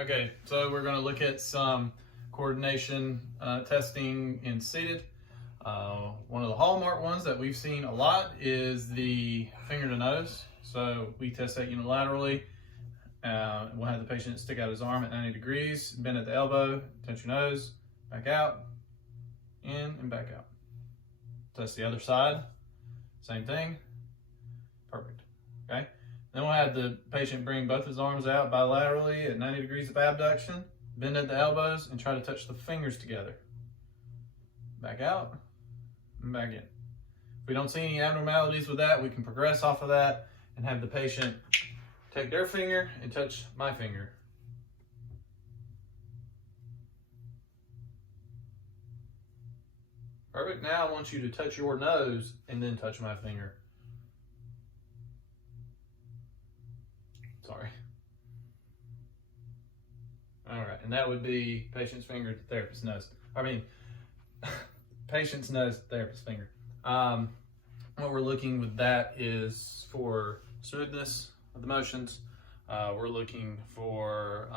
Okay, so we're going to look at some coordination testing in seated. One of the hallmark ones that we've seen a lot is the finger to nose. So we test that unilaterally. We'll have the patient stick out his arm at 90 degrees, bend at the elbow, touch your nose, back out, in and back out. Test the other side, same thing, perfect, okay? Then we'll have the patient bring both his arms out bilaterally at 90 degrees of abduction, bend at the elbows, and try to touch the fingers together. Back out, and back in. If we don't see any abnormalities with that, we can progress off of that and have the patient take their finger and touch my finger. Perfect. Now I want you to touch your nose and then touch my finger. Sorry. All right, and that would be patient's finger to therapist's nose. Patient's nose, therapist's finger. What we're looking with that is for smoothness of the motions. We're looking for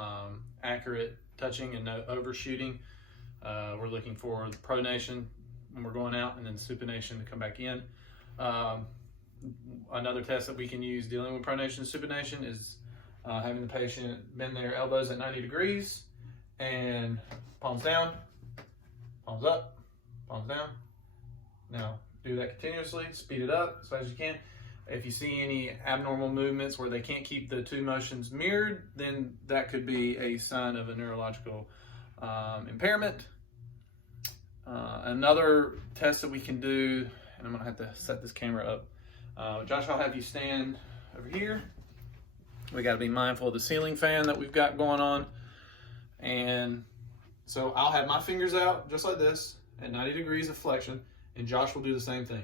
accurate touching and no overshooting. We're looking for the pronation when we're going out and then supination to come back in. Another test that we can use dealing with pronation and supination is having the patient bend their elbows at 90 degrees and palms down, palms up, palms down. Now do that continuously, speed it up as fast as you can. If you see any abnormal movements where they can't keep the two motions mirrored, then that could be a sign of a neurological impairment. Another test that we can do, and I'm gonna have to set this camera up. Josh, I'll have you stand over here. We gotta be mindful of the ceiling fan that we've got going on. And so I'll have my fingers out just like this at 90 degrees of flexion, and Josh will do the same thing,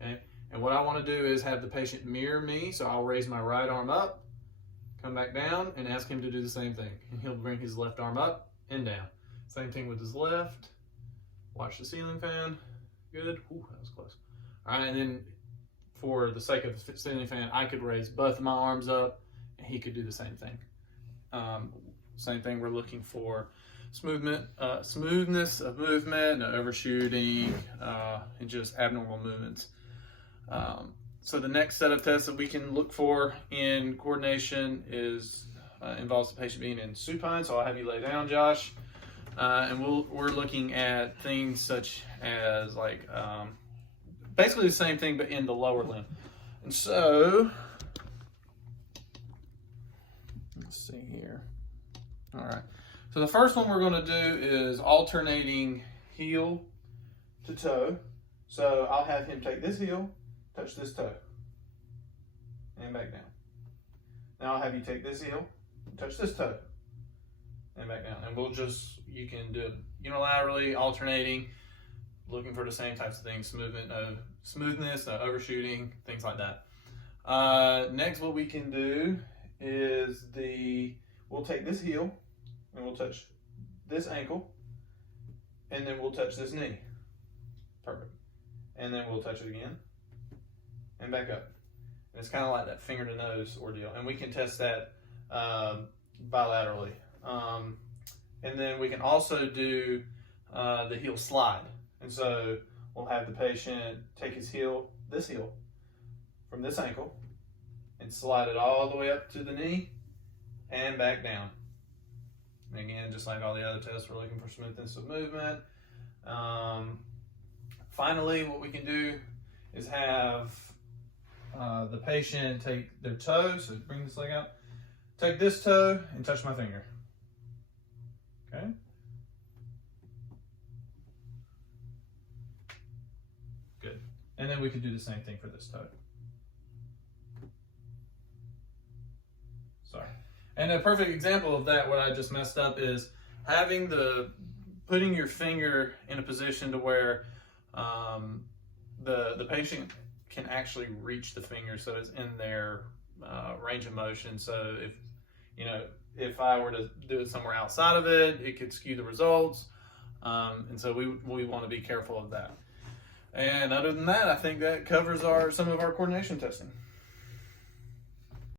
okay? And what I wanna do is have the patient mirror me, so I'll raise my right arm up, come back down, and ask him to do the same thing. And he'll bring his left arm up and down. Same thing with his left. Watch the ceiling fan. Good. Ooh, that was close. All right, and then for the sake of the ceiling fan, I could raise both of my arms up, and he could do the same thing. Same thing, we're looking for smoothness of movement, no overshooting, and just abnormal movements. So the next set of tests that we can look for in coordination is involves the patient being in supine. So I'll have you lay down, Josh. And we're looking at things such as like basically the same thing but in the lower limb. And so let's see here. All right, so the first one we're going to do is alternating heel to toe. So I'll have him take this heel, touch this toe, and back down. Now I'll have you take this heel, touch this toe, and back down. And you can do it unilaterally, alternating, looking for the same types of things, smoothness, no overshooting, things like that. Next, what we can do is we'll take this heel and we'll touch this ankle, and then we'll touch this knee. Perfect. And then we'll touch it again and back up. And it's kind of like that finger to nose ordeal. And we can test that bilaterally. And then we can also do the heel slide. And so we'll have the patient take his heel, this heel, from this ankle and slide it all the way up to the knee and back down. And again, just like all the other tests, we're looking for smoothness of movement. Finally, what we can do is have the patient take their toe, so bring this leg out, take this toe and touch my finger. Okay. Good. And then we could do the same thing for this toe. Sorry. And a perfect example of that, what I just messed up, is putting your finger in a position to where the patient can actually reach the finger, so it's in their range of motion. So if I were to do it somewhere outside of it, it could skew the results. And so we want to be careful of that. And other than that, I think that covers some of our coordination testing.